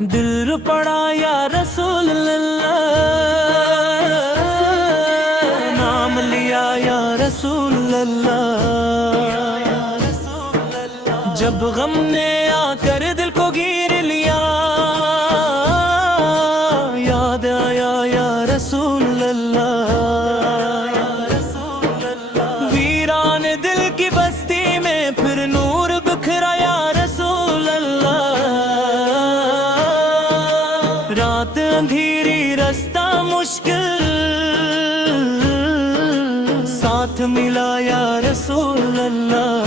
دل پڑا یا رسول اللہ، نام لیا یا رسول اللہ، جب غم نے آ کر دل کو گیر لیا، یاد آیا یا رسول اللہ، ویران دل کی بستی میں پھر نور بکھرا یا رسول اللہ، رات اندھیری رستہ مشکل، ساتھ ملا یا رسول اللہ،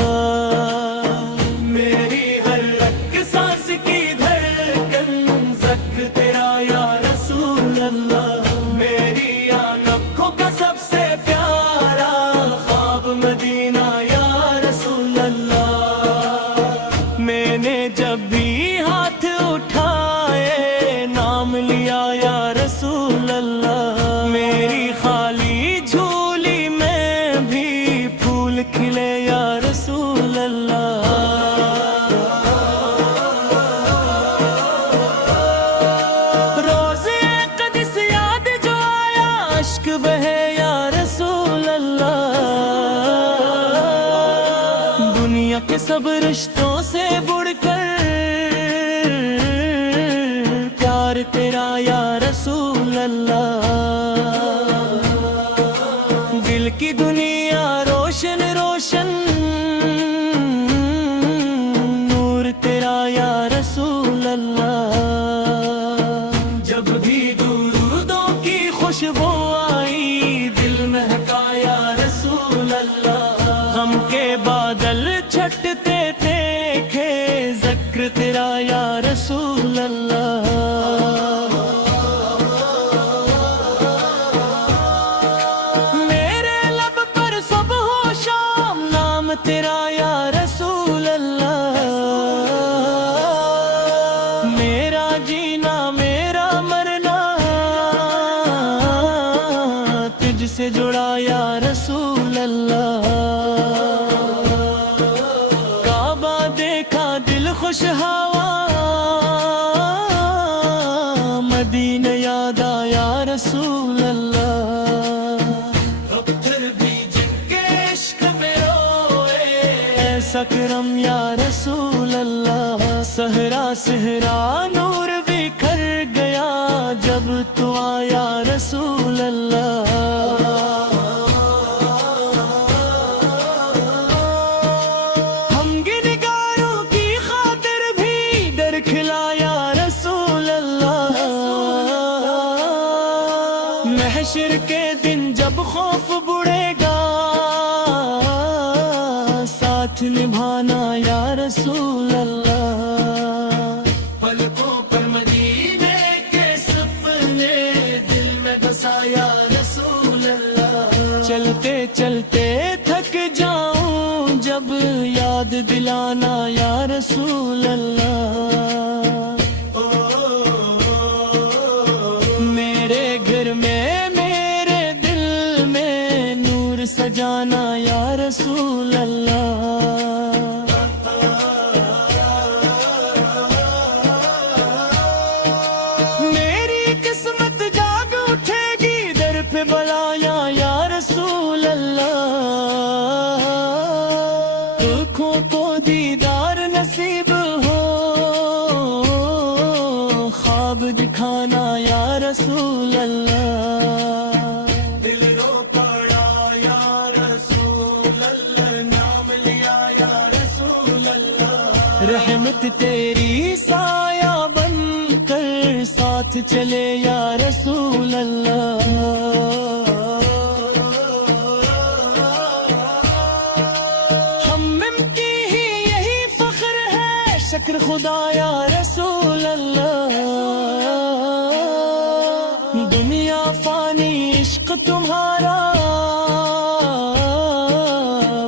میری ہر رگ سانس کی دھڑکن زک تیرا یا رسول اللہ، میری آنکھوں کا سب سے پیارا خواب مدینہ یا رسول اللہ، میں نے جب بھی ہاتھ اٹھائے نام لیا یا رسول اللہ، میری خالی جھولی میں بھی پھول کھلے یا رسول اللہ، روزے قدس یاد جو آیا اشک بہے یا رسول اللہ، دنیا کے سب رشتوں سے بڑھ کر پیار تیرا یا رسول اللہ، دل کی دنیا روشن روشن نور تیرا یا رسول اللہ، جب بھی درودوں کی خوشبو آئی دل مہکا یا رسول اللہ، غم کے بادل چھٹتے دیکھے ذکر تیرا یا رسول اللہ، میرے لب پر صبح و شام نام تیرا یا رسول اللہ، میرا جینا میرا مرنا تجھ سے جڑا یا رسول اللہ، کعبہ دیکھا دل خوش ہوا، مدینہ یاد آیا رسول اللہ، پتھر بھی جن کے عشق میں روئے، ایسا کرم یا رسول اللہ، صحرا صحرا نور بکھر گیا جب تو آیا رسول اللہ، ہم گنگاروں کی خاطر بھی در کھلایا رسول اللہ، محشر کے دن جب خوف بڑھے گا ساتھ نبھانا یا رسول اللہ، پلکوں پر مدینے کے سپنے دل میں بسا یا رسول اللہ، چلتے چلتے تھک جاؤں جب یاد دلانا یا رسول اللہ، میرے گھر میں میرے دل میں نور سجانا یا رسول اللہ، میری قسمت جاگ اٹھے گی در پہ بلایا یا رسول اللہ، آنکھوں کو دیدار نصیب ہو خواب دکھانا یا رسول اللہ، دل رو پڑا یا رسول اللہ، نام لیا یا رسول اللہ، رحمت تیری سایہ بن کر ساتھ چلے یا رسول اللہ، ہم کی ہی یہی فخر ہے شکر خدا یا رسول اللہ، دنیا فانی عشق تمہارا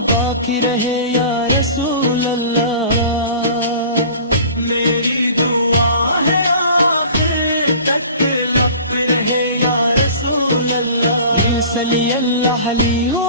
باقی رہے یا رسول اللہ، میری دعا ہے آخر تک لب رہے یا رسول اللہ، صلی اللہ علیہ